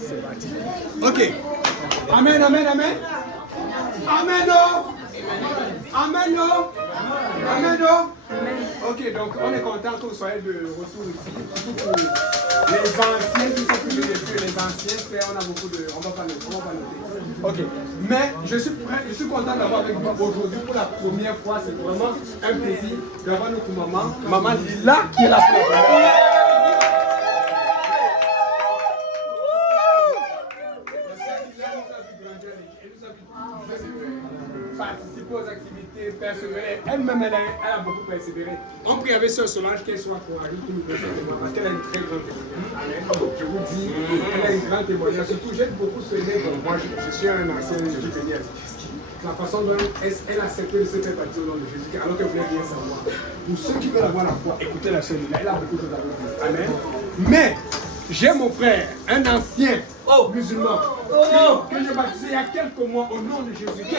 C'est parti. Ok. Amen, amen, amen. Amen, oh. Amen, oh. Amen, oh. Ok, donc on est content que vous soyez de retour ici. Surtout pour les anciens qui sont plus vieux, les anciens, on a beaucoup de. On va pas noter. Ok. Mais je suis content d'avoir avec vous aujourd'hui pour la première fois. C'est vraiment un plaisir d'avoir notre maman. Maman Lila qui est là pour la première fois. Participer aux activités, persévérer. Elle-même, elle a beaucoup persévéré. On prie avec Sœur Solange qu'elle soit courageuse pour nous donner parce qu'elle a une très grande témoignage. Je vous dis, elle a une grande témoignage. Surtout, j'aime beaucoup ce nez. Moi, je suis un ancien ingénieur. La façon dont elle a accepté de se faire baptiser au nom de Jésus, alors qu'elle voulait bien savoir. Pour ceux qui veulent avoir la foi, écoutez la Sœur Lila. Elle a beaucoup de choses à vous dire. Amen. Mais, j'ai mon frère, un ancien musulman, que j'ai baptisé il y a quelques mois au nom de Jésus. Qui est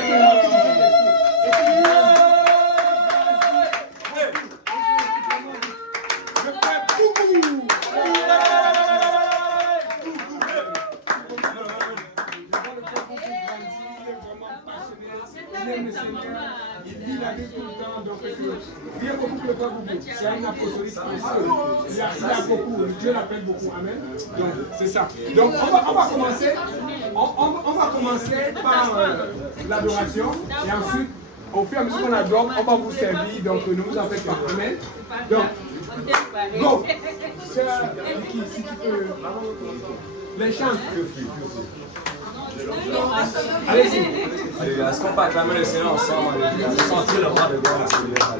il dit la Bible tout le temps, donc il y a beaucoup de temps, c'est un apostolique précieux. Il a beaucoup, Dieu l'appelle beaucoup, amen. Donc c'est ça. Donc on va commencer, on va commencer par l'adoration et ensuite, au fur et à mesure qu'on adore, on va vous servir, donc ne vous en faites pas, amen. Donc, go, sœur Vicky, si tu peux, les chants. Allez-y. Allez, est-ce qu'on peut acclamer le Seigneur ensemble? On va sentir le roi de gloire à Seigneur.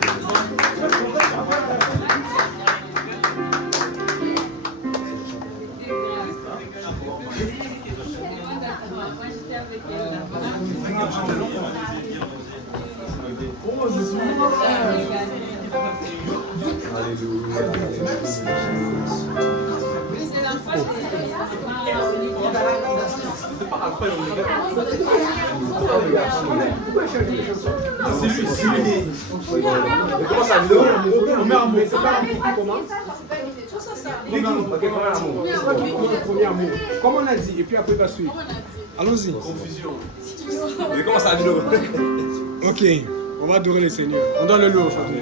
C'est lui. Comment ça veut? Premier amour. C'est pas l'amour qui commence? Premier amour. Comme on a dit, et puis après va suivre. Allons-y. Confusion. Mais comment ça veut? Ok, on va adorer le Seigneur. On donne le loup aujourd'hui.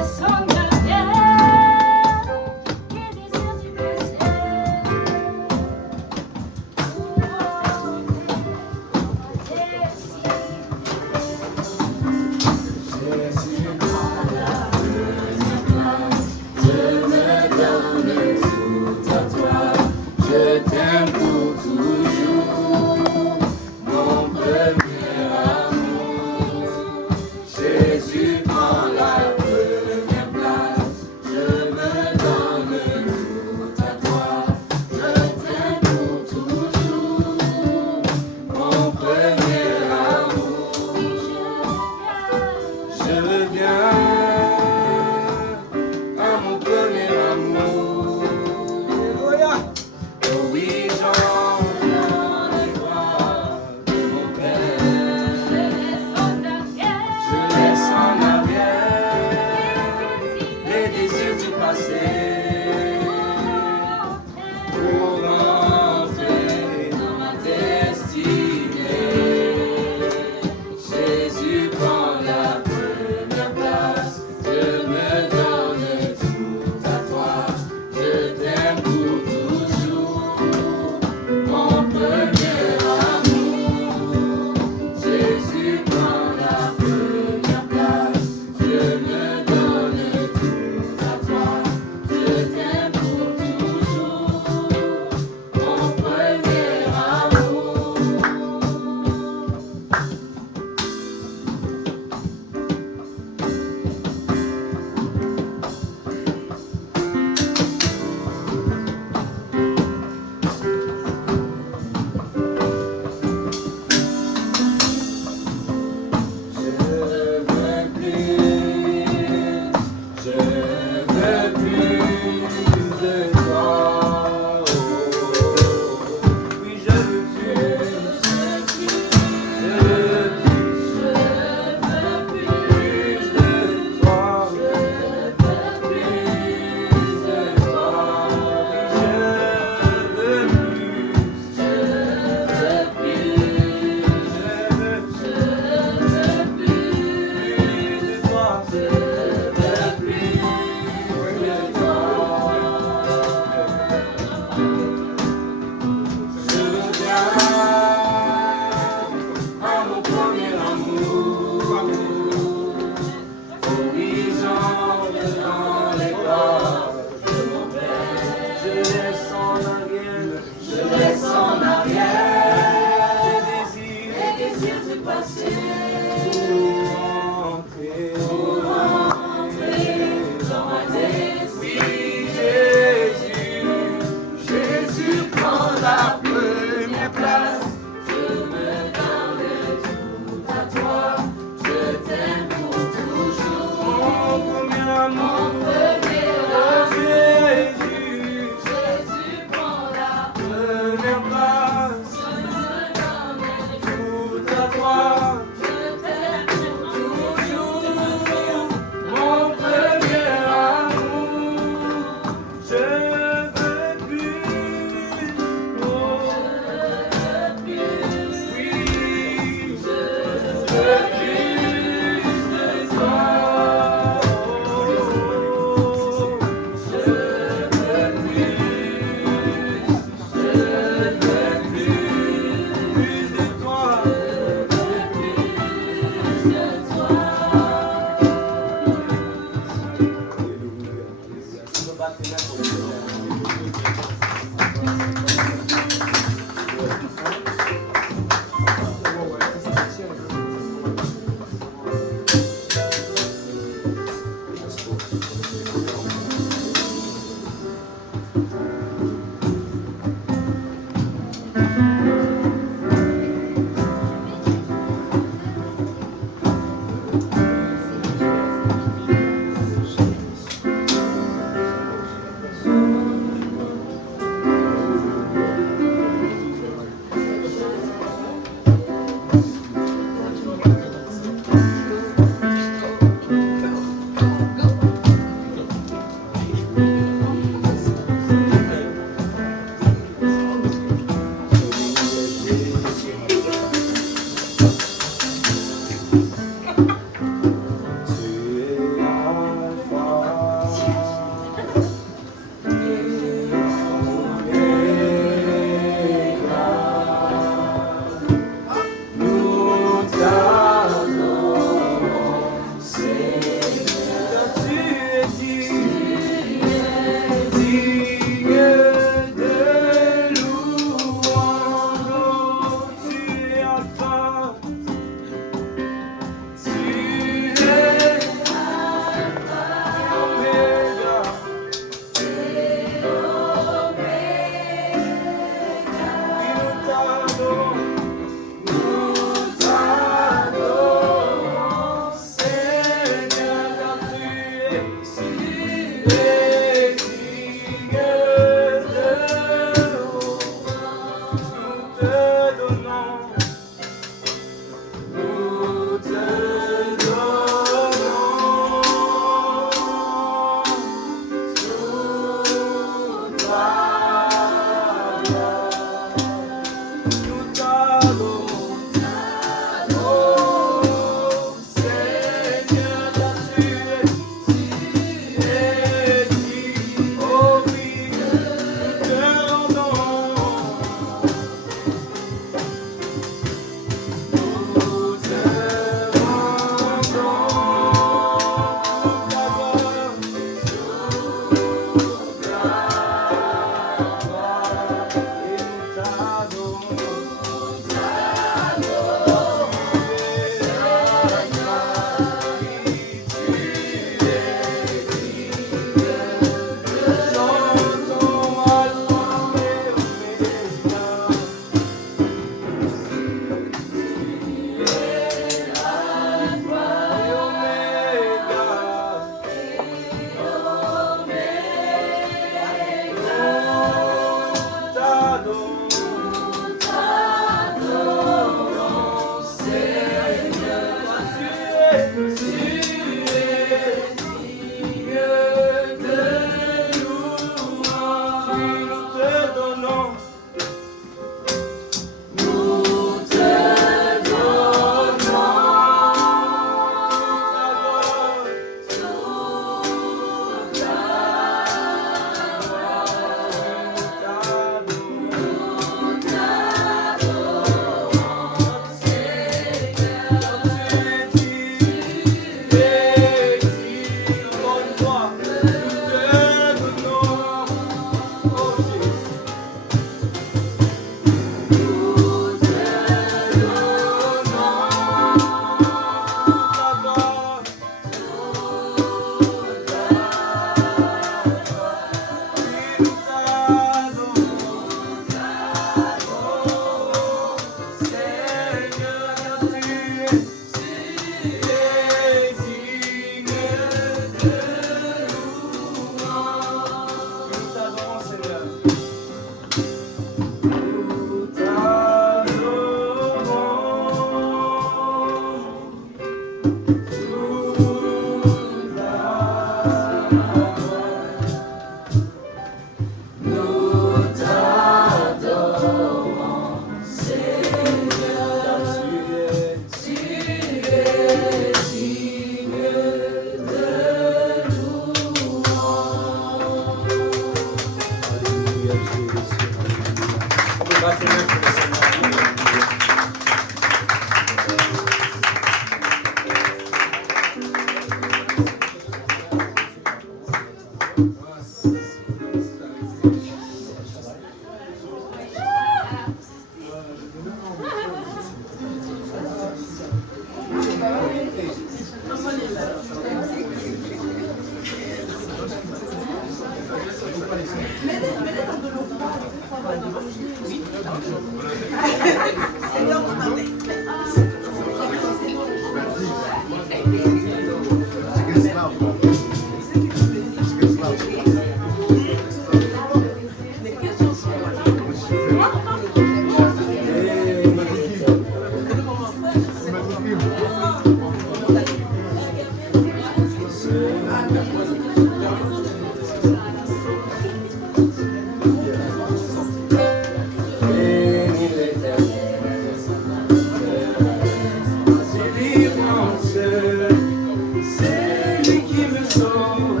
me sauve,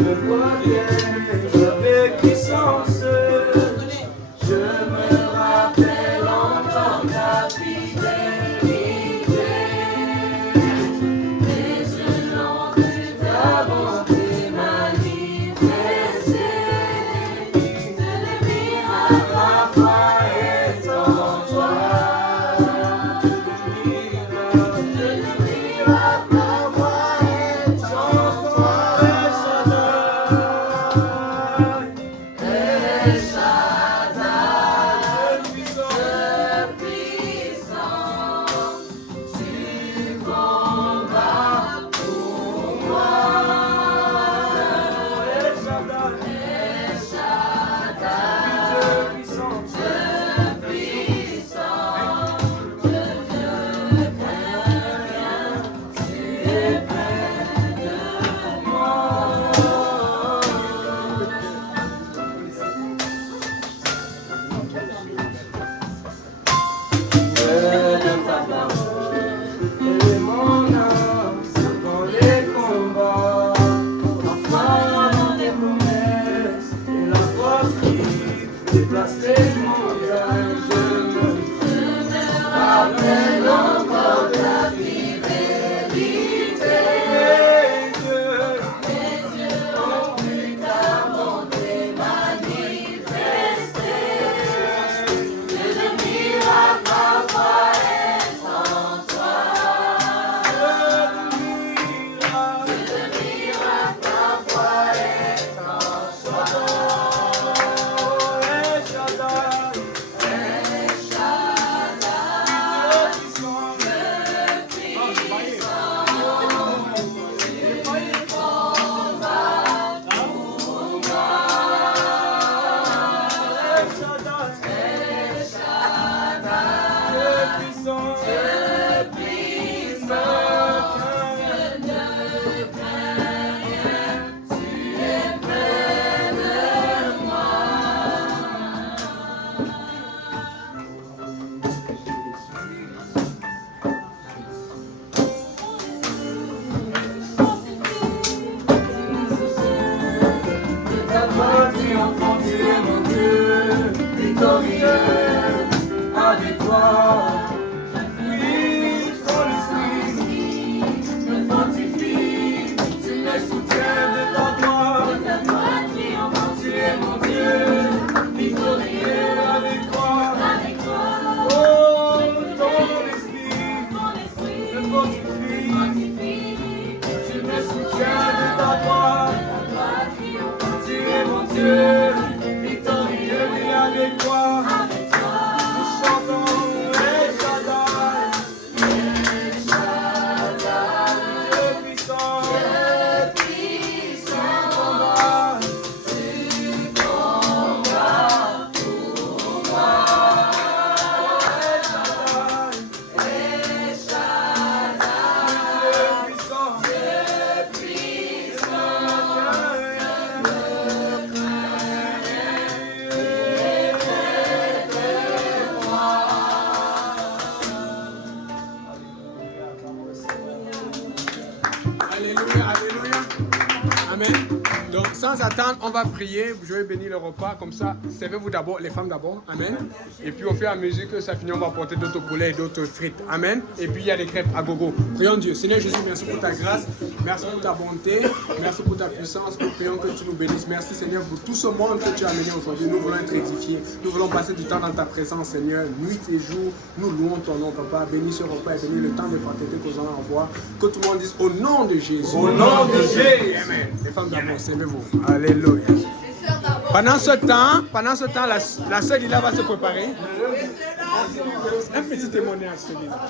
me protège avec puissance. Je me rappelle encore ta fidélité. Et je chante ta bonté manifestée. Ma foi est en toi. Avec toi, oui, ton esprit me fortifie, tu me soutiens de ta gloire, tu es mon Dieu, victorieux avec toi, oh, ton esprit me fortifie, tu me soutiens de ta gloire, tu es mon Dieu, victorieux avec toi. Sans attendre, on va prier. Je vais bénir le repas. Comme ça, servez-vous d'abord, les femmes d'abord. Amen. Et puis, au fur et à mesure que ça finit, on va apporter d'autres poulets et d'autres frites. Amen. Et puis, il y a des crêpes à gogo. Prions Dieu. Seigneur Jésus, merci pour ta grâce. Merci pour ta bonté. Merci pour ta puissance. Nous prions que tu nous bénisses. Merci, Seigneur, pour tout ce monde que tu as amené aujourd'hui. Nous voulons être édifiés. Nous voulons passer du temps dans ta présence, Seigneur. Nuit et jour, nous louons ton nom, Papa. Bénis ce repas et bénis le temps de fraternité que nous allons avoir. Que tout le monde dise au nom de Jésus. Au nom de Jésus. Amen. Les femmes d'abord, servez-vous. Alléluia. Pendant ce temps, la sœur Lila va se préparer. Un petit témoignage, celui-là.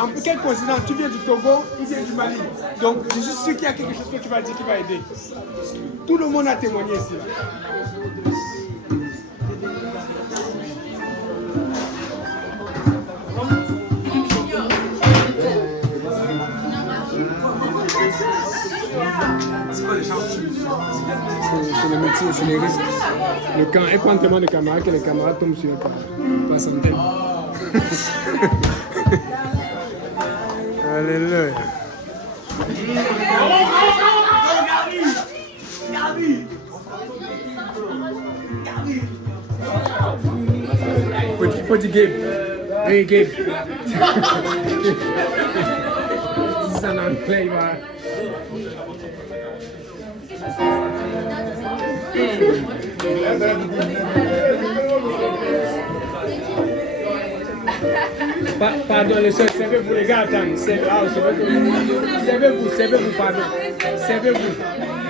En quelle coïncidence, tu viens du Togo, il vient du Mali. Donc, je suis sûr qu'il y a quelque chose que tu vas dire qui va aider. Tout le monde a témoigné ici. C'est le métier, c'est les risques. Le camp, il prend tellement de camarades que les camarades tombent sur par centaines. Alléluia. pas dit Gabe. Hey, Gabe. C'est en anglais, va. Pardon, les soeurs, servez-vous les gars, attends. Servez-vous, pardon. Servez-vous.